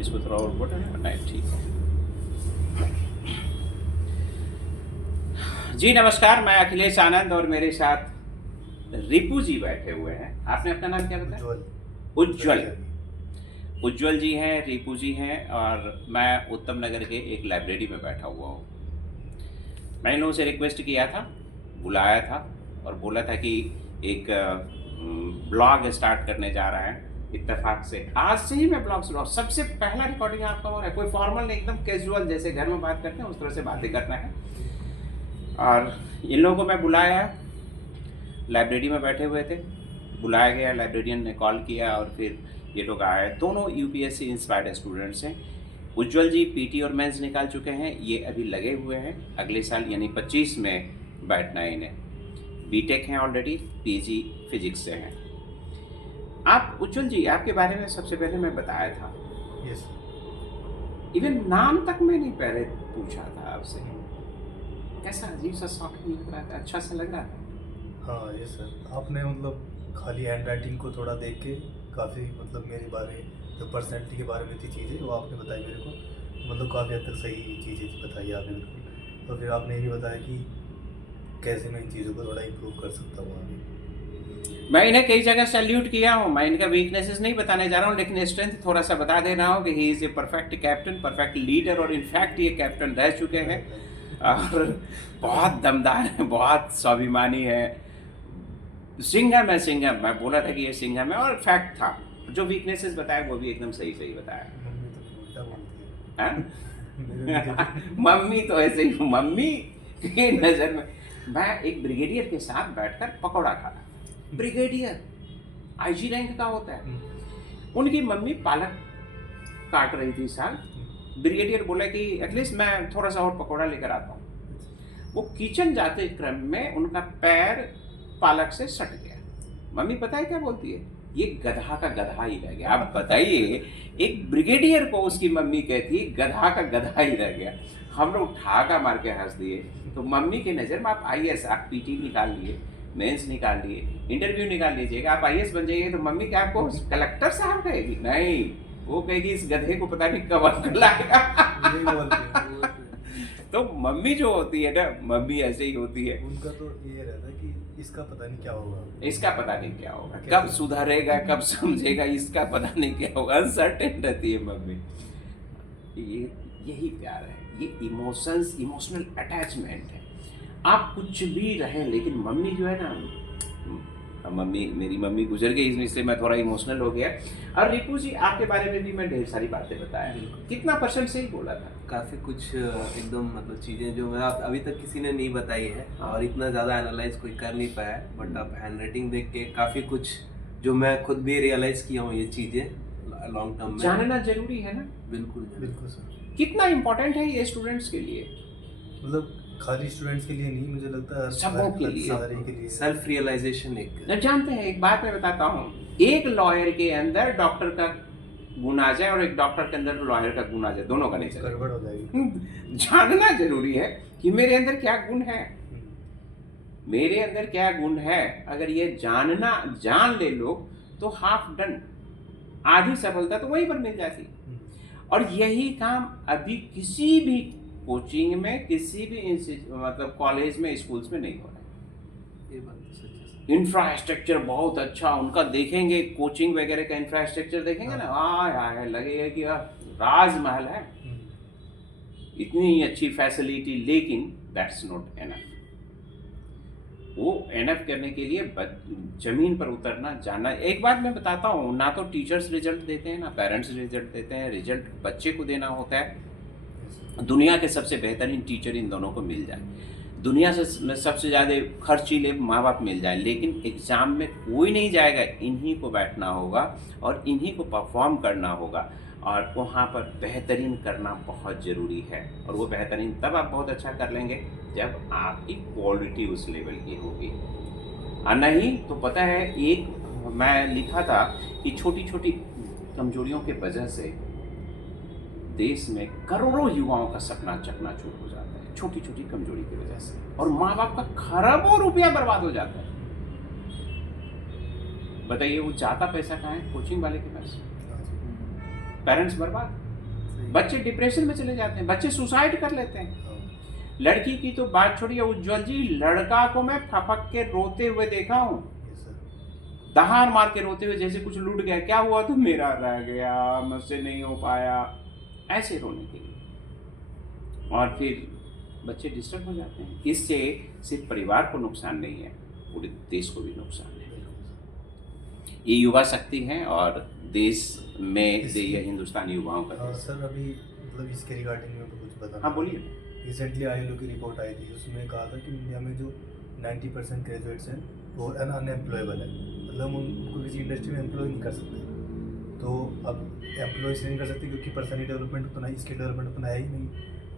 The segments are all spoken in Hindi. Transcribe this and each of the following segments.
इसको थोड़ा और बटन नहीं, ठीक है। जी नमस्कार, मैं अखिलेश आनंद और मेरे साथ रिपू जी बैठे हुए हैं। आपने अपना नाम क्या बताया? उज्ज्वल। उज्ज्वल जी हैं, रिपू जी हैं, और मैं उत्तम नगर के एक लाइब्रेरी में बैठा हुआ हूँ। मैंने इन लोगों से रिक्वेस्ट किया था, बुलाया था और बोला था कि एक ब्लॉग स्टार्ट करने जा रहा है। इत्तेफाक से आज से ही मैं ब्लॉग शुरू, सबसे पहला रिकॉर्डिंग आपका हो रहा है। कोई फॉर्मल नहीं, एकदम कैजुअल, जैसे घर में बात करते हैं उस तरह से बातें करना है। और इन लोगों को मैं बुलाया, लाइब्रेरी में बैठे हुए थे, बुलाया गया, लाइब्रेरियन ने कॉल किया और फिर ये लोग आए। दोनों यूपीएससी इंस्पायर्ड स्टूडेंट्स हैं। उज्ज्वल जी पीटी और मेंस निकाल चुके हैं, ये अभी लगे हुए हैं, अगले साल यानी 25 में बैठना है इन्हें। बीटेक हैं ऑलरेडी, पीजी फिजिक्स से हैं। आप उज्ज्वल जी, आपके बारे में सबसे पहले मैं बताया था। यस। इवन नाम तक मैं नहीं पहले पूछा था आपसे। कैसा अजीब सा सॉफ्ट फील हो रहा था, अच्छा सा लग रहा था। हाँ यस सर, आपने मतलब खाली हैंड राइटिंग को थोड़ा देख के काफ़ी मतलब मेरे बारे जो पर्सनैलिटी के बारे में थी चीज़ें वो आपने बताई मेरे को, मतलब काफ़ी हद तक सही चीज़ें बताई आपने मेरे को। और फिर आपने ये भी बताया कि कैसे मैं इन चीज़ों को थोड़ा इम्प्रूव कर सकता हूँ आगे। मैं इन्हें कई जगह सैल्यूट किया हूँ, मैं इनका वीकनेसेस नहीं बताने जा रहा हूँ, लेकिन स्ट्रेंथ थोड़ा सा बता दे रहा हूँ कि he is a perfect captain, perfect leader, और इनफैक्ट ये कैप्टन रह चुके हैं। और बहुत दमदार है, बहुत स्वाभिमानी है, सिंघम है, सिंघम। मैं बोला था कि ये सिंघम है, और फैक्ट था। जो वीकनेसेस बताया वो भी एकदम सही सही बताया। मम्मी तो ऐसे ही, मम्मी की नज़र में मैं एक ब्रिगेडियर के साथ बैठकर पकौड़ा खा रहा था। ब्रिगेडियर आईजी रैंक का होता है, उनकी मम्मी पालक काट रही थी साल। ब्रिगेडियर बोला कि एटलीस्ट मैं थोड़ा सा और पकौड़ा लेकर आता हूँ। वो किचन जाते क्रम में उनका पैर पालक से सट गया। मम्मी पता है क्या बोलती है? ये गधा का गधा ही रह गया। आप बताइए, एक ब्रिगेडियर को उसकी मम्मी कहती है गधा का गधा ही रह गया। हम लोग ठाका मार के हंस दिए। तो मम्मी की नज़र में आप आईएएस, आप पीटी निकाल लिए, मेंस निकाल लिए, इंटरव्यू निकाल लीजिएगा, आप आईएएस बन जाइए, तो मम्मी क्या आपको कलेक्टर साहब कहेगी? नहीं, वो कहेगी इस गधे को पता नहीं कब अक्ल आएगा। तो मम्मी जो होती है ना, मम्मी ऐसे ही होती है। उनका तो ये रहता है कि इसका पता नहीं क्या होगा, इसका पता नहीं क्या होगा, कब सुधरेगा, कब समझेगा, इसका पता नहीं क्या होगा, अनसर्टेन रहती है मम्मी। ये यही प्यार है, ये इमोशंस, इमोशनल अटैचमेंट है। आप कुछ भी रहें, लेकिन मम्मी जो है ना, मम्मी, मेरी मम्मी गुजर गई, इसलिए मैं थोड़ा इमोशनल हो गया। और रिपू जी, आपके बारे में भी मैं ढेर सारी बातें बताया, कितना परसेंट सही बोला था? काफ़ी कुछ एकदम मतलब चीज़ें जो मैं अभी तक किसी ने नहीं बताई है और इतना ज़्यादा एनालाइज कोई कर नहीं पाया है। बट अब हैंड राइटिंग देख के काफ़ी कुछ जो मैं खुद भी रियलाइज़ किया हूँ, ये चीज़ें लॉन्ग टर्म में जानना जरूरी है ना। बिल्कुल बिल्कुल सर। कितना इम्पोर्टेंट है ये स्टूडेंट्स के लिए? मतलब खाली स्टूडेंट्स के लिए नहीं, मुझे लगता है सबों के लिए, सारे के लिए। सेल्फ रियलाइजेशन एक जब जानते हैं, एक बात मैं बताता हूँ, एक लॉयर के अंदर डॉक्टर का गुण आ जाए और एक डॉक्टर के अंदर लॉयर का गुण आ जाए, दोनों का नहीं चलेगा। गड़बड़ हो जाएगी। जानना जरूरी है कि मेरे अंदर क्या गुण है, मेरे अंदर क्या गुण है। अगर ये जान ले लोग तो हाफ डन, आधी सफलता तो वहीं पर मिल जाती। और यही काम अभी किसी भी कोचिंग में, किसी भी मतलब कॉलेज में, स्कूल्स में नहीं हो रहा है। ये बात तो सच है। इंफ्रास्ट्रक्चर बहुत अच्छा उनका देखेंगे, कोचिंग वगैरह का इंफ्रास्ट्रक्चर देखेंगे ना, आय लगेगा कि राजमहल है, इतनी अच्छी फैसिलिटी। लेकिन दैट्स नॉट एनफ। वो एनफ करने के लिए जमीन पर उतरना, जाना। एक बात मैं बताता हूँ, ना तो टीचर्स रिजल्ट देते हैं, ना पेरेंट्स रिजल्ट देते हैं, रिजल्ट बच्चे को देना होता है। दुनिया के सबसे बेहतरीन टीचर इन दोनों को मिल जाए, दुनिया से सबसे ज़्यादा खर्चीले माँ बाप मिल जाए, लेकिन एग्ज़ाम में कोई नहीं जाएगा, इन्हीं को बैठना होगा और इन्हीं को परफॉर्म करना होगा। और वहाँ पर बेहतरीन करना बहुत ज़रूरी है। और वो बेहतरीन तब आप बहुत अच्छा कर लेंगे जब आपकी क्वालिटी उस लेवल की होगी। और नहीं तो पता है, एक मैं लिखा था कि छोटी छोटी कमजोरियों के वजह से देश में करोड़ों युवाओं का सपना चकनाचूर हो जाता है, छोटी छोटी कमजोरी की वजह से, और माँ बाप का खरबों रुपया बर्बाद हो जाता है। बताइए वो जाता पैसा कहाँ है? कोचिंग वाले के पास। हाँ जी। पेरेंट्स बर्बाद, सही। बच्चे डिप्रेशन में चले जाते हैं, बच्चे सुसाइड कर लेते हैं। हाँ। लड़की की तो बात छोड़िए उज्जवल जी, लड़का को मैं फपक के रोते हुए देखा हूँ, ये सर। दहाड़ मार के रोते हुए, जैसे कुछ लूट गया, क्या हुआ तो मेरा रह गया, मुझसे नहीं हो पाया, ऐसे रोने के लिए। और फिर बच्चे डिस्टर्ब हो जाते हैं। इससे सिर्फ परिवार को नुकसान नहीं है, पूरे देश को भी नुकसान है। बिल्कुल सर। ये युवा शक्ति है और देश में इसकी- ये हिंदुस्तानी युवाओं का हाँ देश। सर, अभी मतलब इसके रिगार्डिंग में तो कुछ बताना। हाँ बोलिए। रिसेंटली आईएलओ की रिपोर्ट आई थी, उसमें कहा था कि इंडिया में जो 90% ग्रेजुएट्स हैं वो अनएम्प्लॉयबल है, मतलब उनको किसी इंडस्ट्री में एम्प्लॉय नहीं कर सकते। तो अब एम्प्लॉय इसलिए नहीं कर सकते क्योंकि पर्सनली डेवलपमेंट उतना, स्किल डेवलपमेंट उतना है ही नहीं।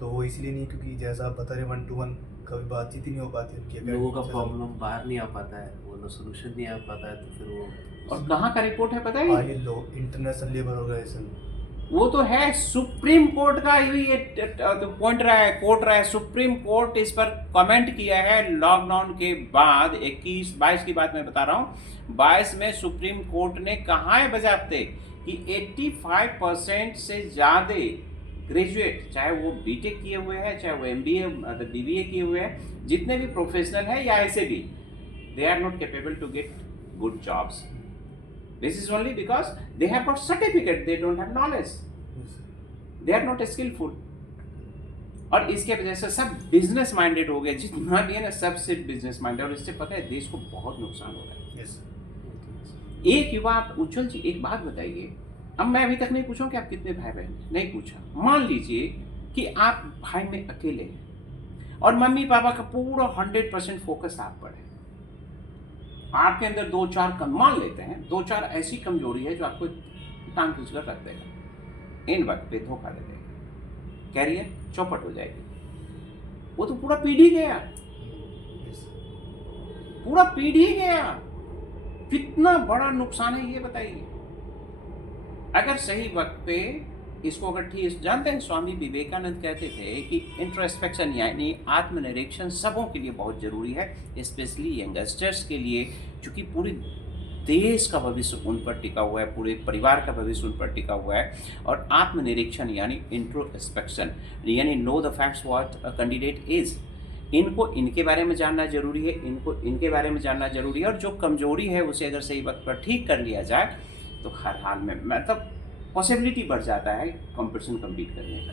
तो वो इसलिए नहीं, क्योंकि जैसा आप बता रहे 1 to 1 कभी बातचीत ही नहीं हो पाती उनकी। लोगों का प्रॉब्लम बाहर नहीं आ पाता है, वो ना सोल्यूशन नहीं आ पाता है, तो फिर वो और कहाँ का रिपोर्ट है पता है? ILO, International Labour Organization. वो तो है सुप्रीम कोर्ट का ही ये पॉइंट रहा है, कोर्ट रहा है। सुप्रीम कोर्ट इस पर कमेंट किया है लॉकडाउन के बाद। 21-22 की बात मैं बता रहा हूँ। 22 में सुप्रीम कोर्ट ने कहा है बजाते कि 85% से ज़्यादा ग्रेजुएट, चाहे वो बीटेक किए हुए हैं, चाहे वो एमबीए मतलब बीबीए किए हुए हैं, जितने भी प्रोफेशनल हैं या ऐसे भी, they are not capable to get good jobs. This is only because they have got certificate, they don't have knowledge, they are not skillful। और इसके वजह से सब बिजनेस माइंडेड हो गए, जितना भी है ना सब सिर्फ बिजनेस माइंडेड। और इससे पता है देश को बहुत नुकसान हो रहा है। यस। एक युवा, आप उज्जवल जी एक बात बताइए, अब मैं अभी तक नहीं पूछा कि आप कितने भाई बहन हैं, नहीं पूछा। मान लीजिए कि आप भाई में अकेले हैं और मम्मी पापा का पूरा 100% फोकस आप पर है। आपके अंदर 2-4 मान लेते हैं 2-4 ऐसी कमजोरी है जो आपको टांग खींचकर रख देगा, इन वक्त पे धोखा दे देगा, कैरियर चौपट हो जाएगी। वो तो पूरा पीढ़ी गया, यस। पूरा पीढ़ी गया। कितना बड़ा नुकसान है ये बताइए। अगर सही वक्त पे इसको अगर ठीक, जानते हैं स्वामी विवेकानंद कहते थे कि इंट्रोस्पेक्शन यानी आत्मनिरीक्षण सबों के लिए बहुत जरूरी है, स्पेशली यंगस्टर्स के लिए, क्योंकि पूरे देश का भविष्य उन पर टिका हुआ है, पूरे परिवार का भविष्य उन पर टिका हुआ है। और आत्मनिरीक्षण यानी इंट्रोस्पेक्शन यानी know the facts what a candidate is, इनको इनके बारे में जानना जरूरी है, इनको इनके बारे में जानना जरूरी है। और जो कमजोरी है उसे अगर सही वक्त पर ठीक कर लिया जाए तो हर हाल में मतलब पॉसिबिलिटी बढ़ जाता है कंपटीशन कम्पीट करने का।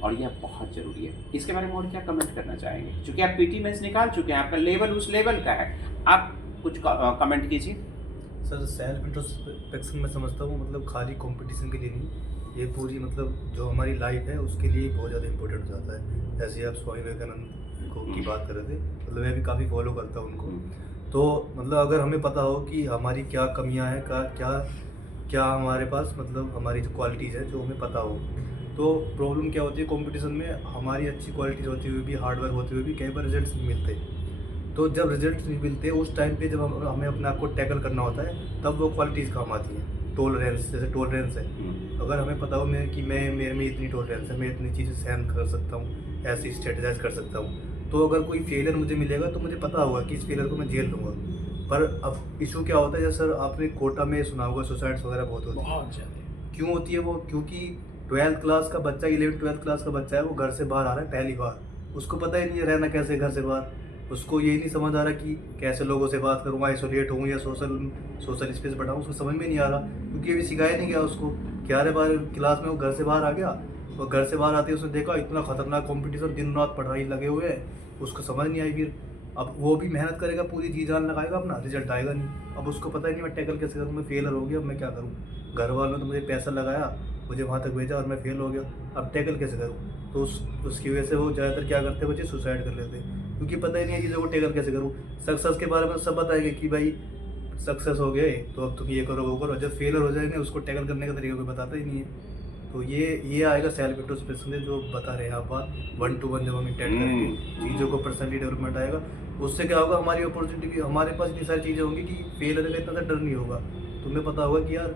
और यह बहुत ज़रूरी है। इसके बारे में और क्या कमेंट करना चाहेंगे? क्योंकि आप पीटी मेंस निकाल चुके हैं, आपका लेवल उस लेवल का है, आप कुछ कमेंट कीजिए। सर, सेल्फ इंट्रोस्पेक्शन मैं समझता हूँ मतलब खाली कंपटीशन के लिए नहीं, ये पूरी मतलब जो हमारी लाइफ है उसके लिए बहुत ज़्यादा इंपॉर्टेंट हो जाता है। जैसे आप स्वामी विवेकानंद को की बात कर रहे थे, मतलब मैं भी काफ़ी फॉलो करता हूँ उनको। तो मतलब अगर हमें पता हो कि हमारी क्या कमियां हैं, क्या हमारे पास मतलब हमारी जो क्वालिटीज़ है जो हमें पता हो, तो प्रॉब्लम क्या होती है कंपटीशन में, हमारी अच्छी क्वालिटीज़ होती हुई भी, हार्डवर्क होते हुए भी कई बार रिजल्ट्स नहीं मिलते। तो जब रिजल्ट्स नहीं मिलते उस टाइम पे जब हमें अपने आप को टैकल करना होता है, तब वो क्वालिटीज़ काम आती हैं। टॉलरेंस, जैसे टॉलरेंस है, अगर हमें पता हो कि मेरे में इतनी टॉलरेंस है, मैं इतनी चीज़ें सहन कर सकता हूँ, ऐसी स्ट्रेटेजाइज कर सकता हूँ, तो अगर कोई फेलियर मुझे मिलेगा तो मुझे पता होगा कि इस फेलियर को मैं झेल लूँगा। पर अब इशू क्या होता है, जैसे सर आपने कोटा में सुना होगा सुसाइड्स वगैरह बहुत होती है। बहुत ज़्यादा। क्यों होती है वो? क्योंकि 12th क्लास का बच्चा, 11th-12th क्लास का बच्चा है, वो घर से बाहर आ रहा है पहली बार, उसको पता ही नहीं है रहना कैसे घर से बाहर, उसको ये नहीं समझ आ रहा कि कैसे लोगों से बात करूँ, आइसोलेट हूँ या सोशल स्पेस बढ़ाऊँ, उसको समझ में नहीं आ रहा, क्योंकि अभी सिखाया नहीं गया उसको। 11 क्लास में वो घर से बाहर आ गया, और घर से बाहर आते ही उसने देखा इतना खतरनाक कंपटीशन, दिन रात पढ़ाई लगे हुए हैं, उसको समझ नहीं आई। फिर अब वो भी मेहनत करेगा, पूरी जी जान लगाएगा, अपना रिजल्ट आएगा नहीं। अब उसको पता ही नहीं मैं टैकल कैसे करूँ, मैं फेलर हो गया, अब मैं क्या करूँ, घर वालों ने तो मुझे पैसा लगाया, मुझे वहाँ तक भेजा और मैं फेल हो गया, अब टैकल कैसे करूँ? तो उसकी वजह से वो ज़्यादातर क्या करते हैं बच्चे, सुसाइड कर लेते हैं, क्योंकि पता ही नहीं है चीज़ों को टैकल कैसे करूँ। सक्सेस के बारे में सब बताएंगे कि भाई सक्सेस हो गए तो अब तुम ये करो वो करो, जब फेलर हो जाएंगे उसको टैकल करने का तरीका कोई बताता ही नहीं है। तो ये आएगा सेल्फ इंट्रोस्पेक्शन से, जो बता रहे हैं आप बात 1 to 1 जब हम इंटेंड करेंगे चीज़ों को, पर्सनली डेवलपमेंट आएगा। उससे क्या होगा, हमारी अपॉर्चुनिटी, हमारे पास इतनी सारी चीज़ें होंगी कि फेलियर का इतना डर नहीं होगा। तुम्हें पता होगा कि यार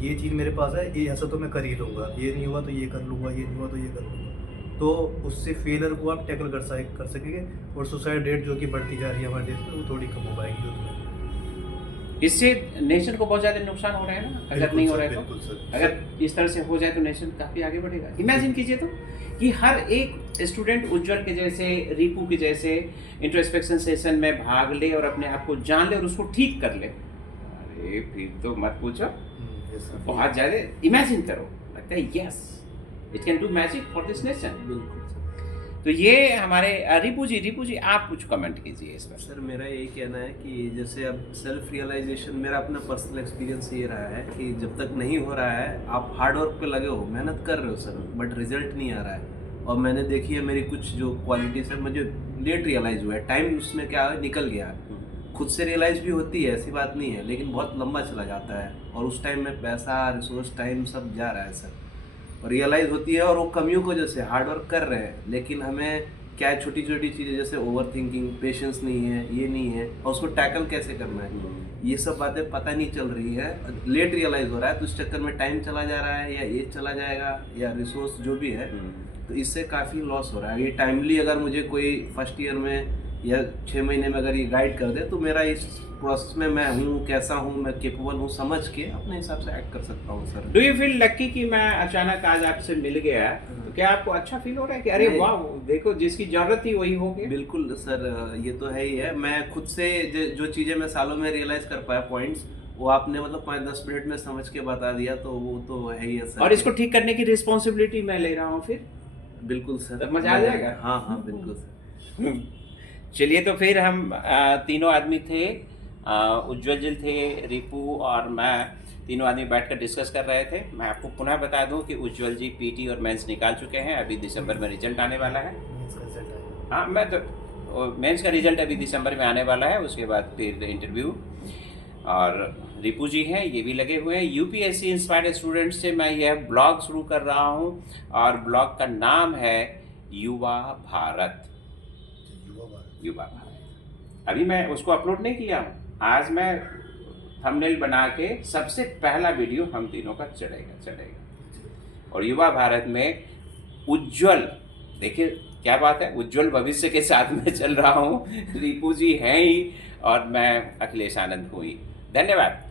ये चीज़ मेरे पास है, ये ऐसा तो मैं कर ही लूँगा, ये नहीं हुआ तो ये कर लूँगा, ये नहीं हुआ तो ये कर लूँगा। तो उससे फेलियर को आप टैकल कर सकेंगे, और सुसाइड रेट जो कि बढ़ती जा रही है हमारे देश में, वो थोड़ी कम हो पाएगी उसमें। इससे नेशन को बहुत ज़्यादा नुकसान हो रहा है ना, अगर बिल्कुल नहीं हो सर, रहा है बिल्कुल तो। सर। अगर इस तरह से हो जाए तो नेशन काफ़ी आगे बढ़ेगा। इमेजिन कीजिए तो कि हर एक स्टूडेंट उज्जवल के जैसे, रिपू के जैसे इंट्रोस्पेक्शन सेशन में भाग ले और अपने आप को जान ले और उसको ठीक कर ले। अरे फिर तो मत पूछो, यस सर। बहुत ज़्यादा इमेजिन करो, लगता है yes it can do magic for this nation. बिल्कुल तो ये हमारे रिपू जी आप कुछ कमेंट कीजिए इस पर। सर, मेरा यही कहना है कि जैसे अब सेल्फ रियलाइजेशन, मेरा अपना पर्सनल एक्सपीरियंस ये रहा है कि जब तक नहीं हो रहा है, आप हार्ड वर्क पे लगे हो, मेहनत कर रहे हो सर, बट रिजल्ट नहीं आ रहा है। और मैंने देखी है मेरी कुछ जो क्वालिटीज है, मुझे लेट रियलाइज हुआ है, टाइम उसमें क्या है निकल गया है। खुद से रियलाइज भी होती है, ऐसी बात नहीं है, लेकिन बहुत लंबा चला जाता है और उस टाइम में पैसा, रिसोर्स, टाइम सब जा रहा है सर। और रियलाइज़ होती है और वो कमियों को जैसे हार्ड वर्क कर रहे हैं, लेकिन हमें क्या है, छोटी छोटी चीज़ें जैसे ओवर थिंकिंग, पेशेंस नहीं है, ये नहीं है, और उसको टैकल कैसे करना है, ये सब बातें पता नहीं चल रही है। लेट रियलाइज़ हो रहा है, तो इस चक्कर में टाइम चला जा रहा है, या एज चला जाएगा, या रिसोर्स जो भी है, तो इससे काफ़ी लॉस हो रहा है। ये टाइमली अगर मुझे कोई फर्स्ट ईयर में या 6 महीने में अगर ये गाइड कर दे, तो मेरा इस प्रोसेस में मैं हूँ, कैसा हूँ, मैं केपेबल हूँ, समझ के अपने हिसाब से एक्ट कर सकता हूँ सर। डू यू फील लक्की कि मैं अचानक आज आपसे मिल गया, तो क्या आपको अच्छा फील हो रहा है कि अरे नहीं। वाह, देखो जिसकी जरूरत थी वही हो गया? बिल्कुल सर, ये तो है ही है। मैं खुद से जो चीज़ें मैं सालों में रियलाइज़ कर पाया, पॉइंट्स, वो आपने मतलब 5-10 मिनट में समझ के बता दिया, तो वो तो है ही है सर। और इसको ठीक करने की रिस्पॉन्सिबिलिटी मैं ले रहा हूँ फिर। बिल्कुल सर, तब मजा आ जाएगा। हाँ बिल्कुल सर। चलिए, तो फिर हम तीनों आदमी थे, उज्जवल जी थे, रिपू और मैं, तीनों आदमी बैठकर डिस्कस कर रहे थे। मैं आपको पुनः बता दूं कि उज्जवल जी पीटी और मेंस निकाल चुके हैं, अभी दिसंबर में रिजल्ट आने वाला है। मीन्स का रिजल्ट आया। हाँ, मैं तो मेंस का रिजल्ट अभी दिसंबर में आने वाला है, उसके बाद फिर इंटरव्यू। और रिपू जी हैं, ये भी लगे हुए हैं। यूपीएससी इंस्पायर्ड स्टूडेंट्स से मैं यह ब्लॉग शुरू कर रहा हूँ, और ब्लॉग का नाम है युवा भारत। युवा भारत। अभी मैं उसको अपलोड नहीं किया हूँ, आज मैं थंबनेल बना के सबसे पहला वीडियो हम तीनों का चढ़ेगा। और युवा भारत में उज्जवल, देखिए क्या बात है, उज्जवल भविष्य के साथ में चल रहा हूँ। रिपू जी हैं ही और मैं अखिलेश आनंद हुई। धन्यवाद।